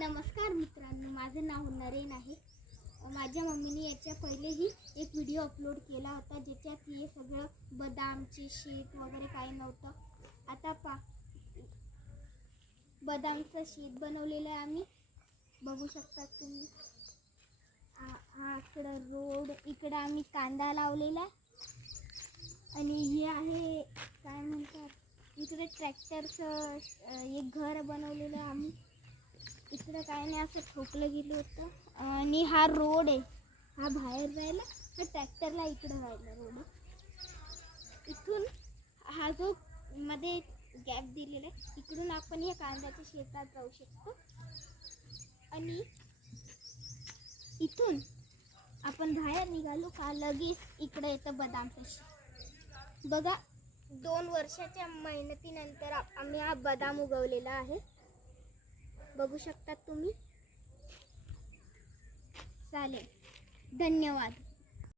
नमस्कार मित्रांनो, माझं नाव नरेन आहे। माझ्या मम्मीने याच्या पहिलेही एक व्हिडिओ अपलोड केला होता ज्याच्यात हे सगळं बदामचे शेत वगैरे काही नव्हतं। आता बदामचं शेत बनवलेलं आहे आम्ही, बघू शकता तुम्ही। हा इकडं रोड, इकडं आम्ही कांदा लावलेला आणि हे आहे काय म्हणतात, इकडे ट्रॅक्टरचं एक घर बनवलेलं आहे आम्ही। इकडं काय नाही, असं ठोकलं गेलं होतं आणि हा रोड आहे, हा बाहेर राहिला, हा ट्रॅक्टरला इकडं राहिला रोड। इथून हा जो मध्ये गॅप दिलेला आहे, इकडून आपण या कांद्याच्या शेतात जाऊ शकतो आणि इथून आपण बाहेर निघालो का लगेच इकडे येतं बदामचं शेत। बघा, 2 वर्षाच्या मेहनतीनंतर आम्ही हा बदाम उगवलेला आहे, बघू शकता तुम्ही। चालेल, धन्यवाद।